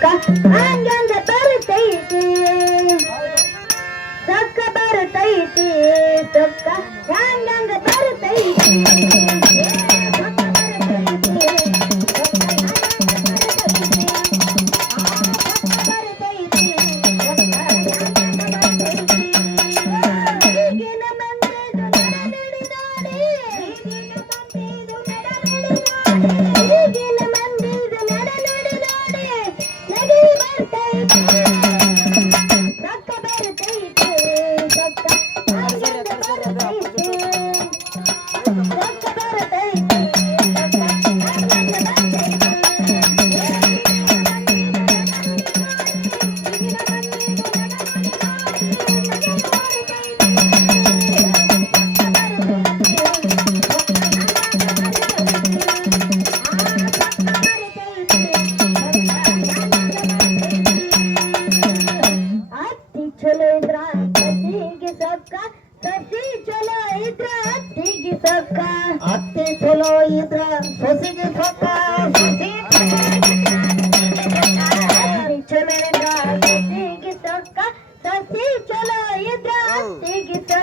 干。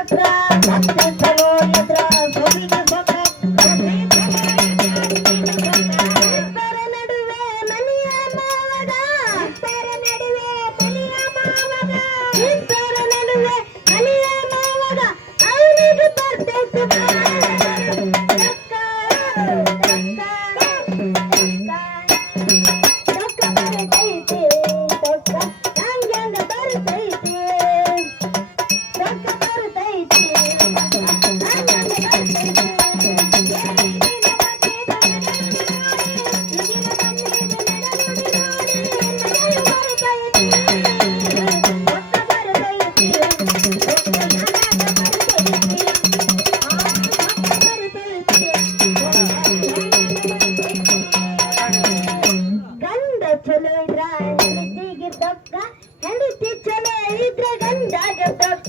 Bye.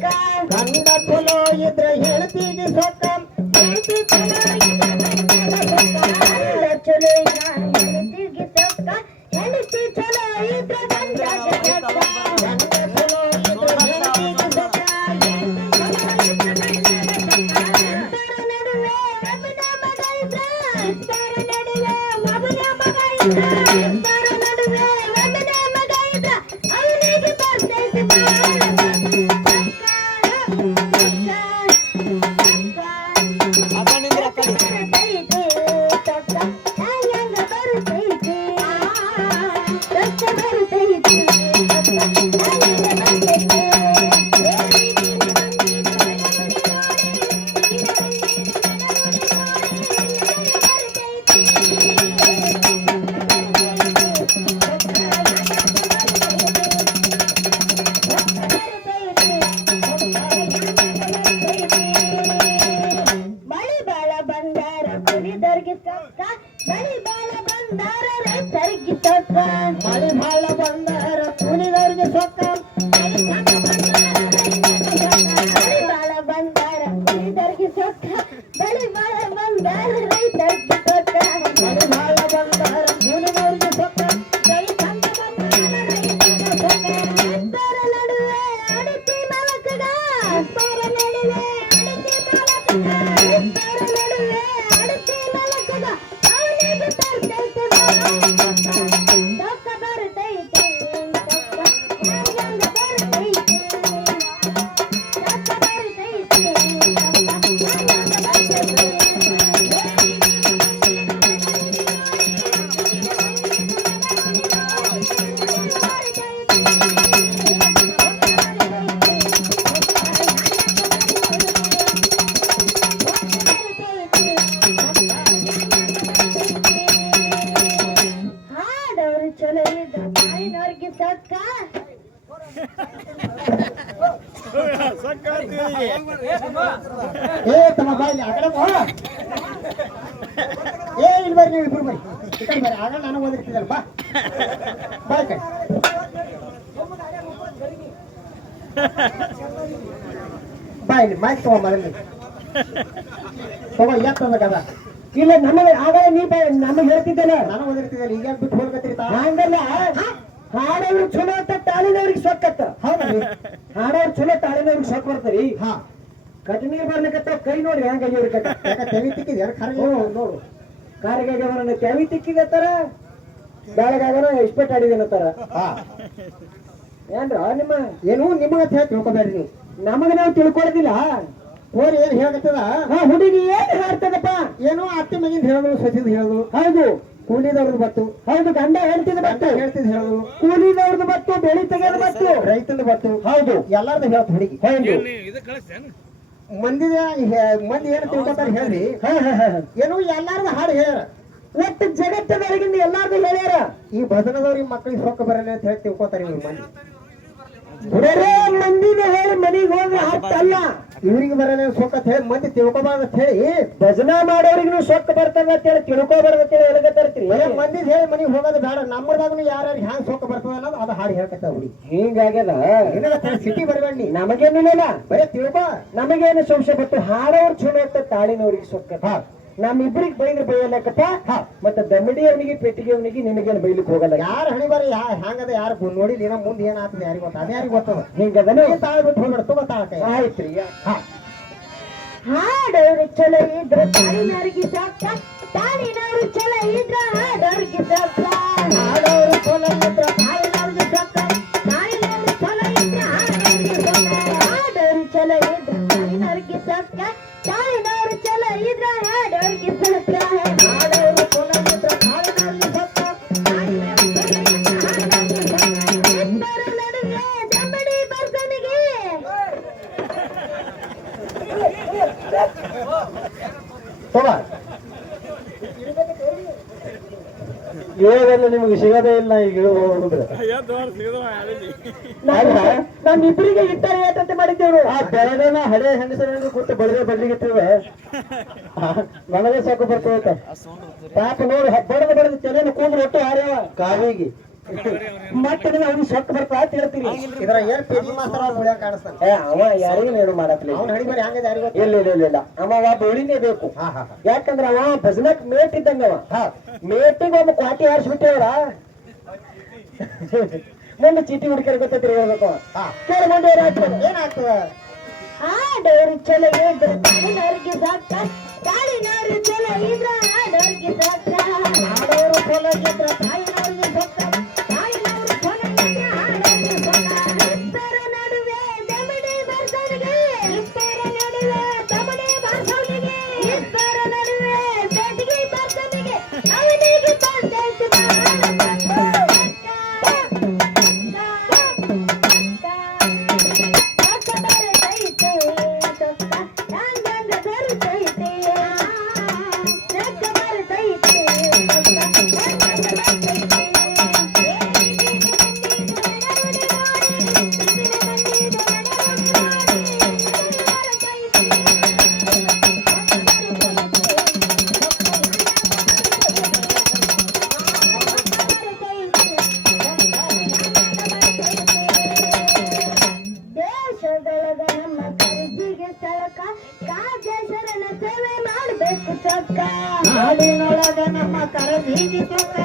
கண்ட புல Just ಏ ತಮ್ಮ ಆಗ ನಾನು ಬಾ. ಬಾಯ್ ಮೈಕ್ ಇಲ್ಲ ನನ್ನ ಆಗಲೇ ನೀ ನಮಗೆ ಹೇಳ್ತಿದ್ದೇನೆ. ನಾನು ಓದಿರ್ತಿದ್ದೇನೆ ಈಗ ಬಿಟ್ಟು ಹೋಗ್ತಿರ್ತಾ ಹಂಗಲ್ಲ. ಹಾಡೋರು ಚಲೋ ಅಂತ ತಾಳಿನವ್ರಿಗೆ ಸೊಕ್ಕತ್ತ ಹೌದ್ರಿ ಹಾಡವ್ರು ಚಲೋ ತಾಳಿನವ್ರಿಗೆ ಸೊಕ್ಕ ಬರ್ತಾರಿ ಹಾ. ಕಟ್ ನೀರ್ ಬರ್ಲಿಕತ್ತ ಕೈ ನೋಡಿ ಹೆಂಗ ಆಗ್ಯಾವ್ರಿ ಕಟ್ಟ ಯಾಕ ತೆವಿ ತಿಕ್ಕಿದ್ಯಾರ ಖರೆ ಹ್ಞೂ. ನೋಡು. ಕಾರಿಗೆ ಅವರನ್ನ ತೆವಿ ತಿಕ್ಕಿದತ್ತಾರ ಬೆಳಗಾಗನ ಇಸ್ಪೆಟ್ ಆಡಿದನತ್ತಾರ ಹಾ. ಏನ್ರ ನಿಮ್ಮ ಏನು ನಿಮಗ ಅಂತ ಹೇಳಿ ತಿಳ್ಕೊಬೇಡ್ರಿ ನೀವು. ನಮಗ ನಾವು ತಿಳ್ಕೊಳ್ದಿಲ್ಲ. ಹೋರಿ ಏನ್ ಹೇಳಕತ್ತದ ಹಾ ಹುಡುಗಿ ಏನ್ ಹಾಡ್ತದಪ್ಪ? ಏನೋ ಅತ್ತೆ ಮಗಿಂದ ಹೇಳಿದ್ರು ಸಚಿದ್ ಹೇಳಿದ್ರು ಹೌದು. ಕೂಲಿದವ್ರದ್ದು ಬತ್ತು. ಹೌದು ಗಂಡ ಹೇಳ್ತಿದ್ ಬತ್ತು. ಹೇಳ್ತಿದ್ ಹೇಳಿದ್ರು ಕೂಲಿದವ್ರದ್ದು ಬತ್ತು ಬೆಳಿ ತೆಗೆದ ಬತ್ತು. ರೈತನ ಬತ್ತು. ಹೌದು. ಎಲ್ಲಾರ್ದು ಹೇಳ್ತು ಹುಡುಗಿ. ಹೌದು ಮಂದಿದ ಮಂದಿ ಏನ್ ತಿಳ್ಕೊತಾರ ಹೇಳ್ರಿ. ಏನು ಎಲ್ಲಾರ್ದು ಹಾಡು ಹೇಳ ಒಟ್ಟು ಜಗತ್ತದವರಿಗಿಂದ ಎಲ್ಲಾರ್ದು ಹೇಳ್ಯಾರ. ಈ ಭಜನದವ್ರಿಗೆ ಮಕ್ಕಳಿಗೆ ಸೊಕ್ಕ ಬರಲ್ಲ ಅಂತ ಹೇಳಿ ತಿಳ್ಕೊತಾರೆ ಇವ್ರು ಮಂದಿ. ಬರೇ ಮಂದಿನ ಹೇಳಿ ಮನೆಗೆ ಹೋದ್ರೆ ಹತ್ತಲ್ಲ ಇವ್ರಿಗೆ ಬರಲ್ಲ ಸೊಕ್ಕತ್ ಅಂತ ಹೇಳಿ ಮಂದಿ ತಿಳ್ಕೊಬಾರ್ದು ಅಂತ ಹೇಳಿ ಭಜನಾ ಮಾಡೋರಿಗೂ ಸೊಕ್ಕ ಬರ್ತದ ಅಂತೇಳಿ ತಿಳ್ಕೊಬಾರ್ದಂತ ಹೇಳಿ ಎಳಗತ್ತರ್ತೀರಿ ಬರೇ ಮಂದಿ ಹೇಳಿ ಮನಿಗೆ ಹೋಗೋದು ಬೇಡ. ನಮ್ಮದಾಗೂ ಯಾರು ಹ್ಯಾಂಗ್ ಸೊಕ್ಕ ಬರ್ತದ ಅನ್ನೋದು ಅದು ಹಾಡು ಹೇಳ್ಕತ್ತ ಹುಡುಗಿ. ಹಿಂಗಾಗ್ಯದ? ಸಿಟಿ ಬರಬೇಡಿ. ನಮಗೇನಿಲ್ಲ ಬರೇ ತಿಳ್ಕೊ. ನಮಗೇನು ಸಂಶಯ? ಬಟ್ಟು ಹಾಡೋರ್ ಚಲೋ ಅಂತ ತಾಳಿನವ್ರಿಗೆ ಸೊಕ್ಕ. ಹಾ. ನಮ್ಮಿಬ್ರಿಗೆ ಬೈದ್ರೆ ಬೈಯಲ್ಲಕ್ಕಪ್ಪ ಹಾ. ಮತ್ತೆ ದಮ್ಮಡಿ ಅವನಿಗೆ ಪೆಟ್ಟಿಗೆ ಅವನಿಗೆ ನಿನಗೇನು ಬೈಲಿಕ್ಕೆ ಹೋಗಲ್ಲ. ಯಾರು ಹಣಿ ಬರ ಯಾ ಹ್ಯಾಂಗದ ಯಾರು ನೋಡಿಲ್ಲ ಏನೋ ಮುಂದೆ ಏನಾಗ್ತದೆ ಯಾರಿಗೆ ಗೊತ್ತ? ಅದ ಯಾರಿಗೆ ಗೊತ್ತದ? ಹಿಂಗದನು. ತಾಳ ಬಿಟ್ಟು ಹೋಗ್ಬೇಡ ತುಂಬ ತಾಳ ಕೈ ಆಯ್ತ್ರಿ ಹಾ. ಹಾಡೋರು ಚಲೋ ಇದ್ರ ತಾಳಿನವ್ರಿಗೆ ಸಾಕ ತಾಳಿನವ್ರು ಚಲೋ ಇದ್ರ ಹಾಡೋರಿಗೆ ಸಾಕ ಹಾಡೋರು ಚಲೋ ಇದ್ರ ಇವಾಗೆಲ್ಲ ನಿಮಗೆ ಸಿಗೋದೇ ಇಲ್ಲ ಈಗ ನೋಡಿದ್ರೆ. ನಾನು ಇಬ್ಬರಿಗೆ ಇಟ್ಟಾರ ಏಟಂತೆ ಮಾಡಿದ್ದೇವ್ರು ಆ ಬೆಳಗನ ಹಳೆ ಹೆಂಗಸರ ಕೂತು ಬಡದೆ ಬಡ್ಲಿಗಿಟ್ಟಿವೆ ನನಗೆ ಸಾಕು ಬರ್ತದೆ ಪಾಪ ನೋಡಿ ಬಡದ ಬಡದ ಚೆನ್ನಾಗಿ ಕೂದ್ರೆ ಒಟ್ಟು ಹಾರ್ಯಾವ. ಕಾವಿಗೆ ಮತ್ತೆ ಅವ್ನಿಗೆ ಸೊಕ್ಕ ಬರ್ತಾ ಹೇಳ್ತೀರಿ. ಇದ್ರ ಏನ್ ಪೇಜಿ ಮಾಸ್ತರ ಮುಳ್ಯಾಗ ಕಾಣಿಸ್ತಾನ ಏ ಅವ ಯಾರಿಗೂ ಏನು ಅವ್ನ ಹಣಿ ಬರ ಹಂಗೆ ಯಾರಿಗೆ ಇಲ್ಲ ಇಲ್ಲ ಇಲ್ಲ ಇಲ್ಲ. ಅವ ಬೋಳಿನೇ ಬೇಕು. ಯಾಕಂದ್ರ ಅವ ಭಜನಕ್ ಮೇಟ್ ಇದ್ದಂಗ ಅವ. ಹಾ. ಮೇಟಿಗೆ ಒಬ್ಬ ಕ್ವಾಟಿ ಹಾರಿಸ್ಬಿಟ್ಟೇವ್ರ? ಮುಂದೆ ಚೀಟಿ ಹುಡುಕರ್ ಗೊತ್ತೈತಿ ಹೇಳ್ಬೇಕು ಅವ. ಹಾ. ಕೇಳಿ ಮುಂದೆ ಏನಾಗ್ತದೆ? ಚಲೋ ಇದ್ರ ನರ್ಗೆ ತಾಳಿನವ್ರು ಚಲೋ ಇದ್ರ ಚಲೋ ಇದ್ರ. ಖರೀದಿಗೆ ಕಾಜ ಶರಣ ಸೇವೆ ಮಾಡಬೇಕು ಚೊಕ್ಕ. ಹಾಡಿನೊಳಗ ನಮ್ಮ ಕರದೀಗಿ ಸೊಕ್ಕ